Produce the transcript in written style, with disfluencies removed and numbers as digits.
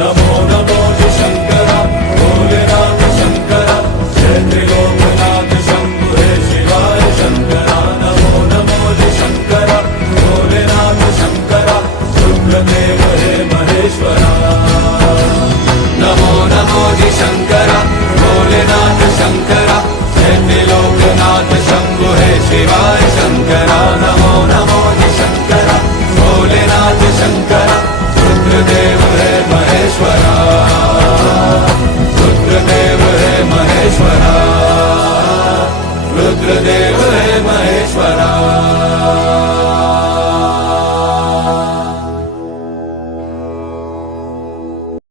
नमो नमो जय शंकरा भोलेनाथ शंकरा जय त्रिलोकनाथ शंभु हे शिवाय शंकरा नमो नमो जय शंकरा भोलेनाथ शंकरा रुद्रदेव हे महेश्वरा नमो नमो जय शंकरा भोलेनाथ शंकरा जय त्रिलोकनाथ शंभु हे शिवाय शंकरा नमो नमो जय शंकरा भोलेनाथ शंकरा रुद्रदेव हे महेश्वरा रुद्रदेव हे महेश्वरा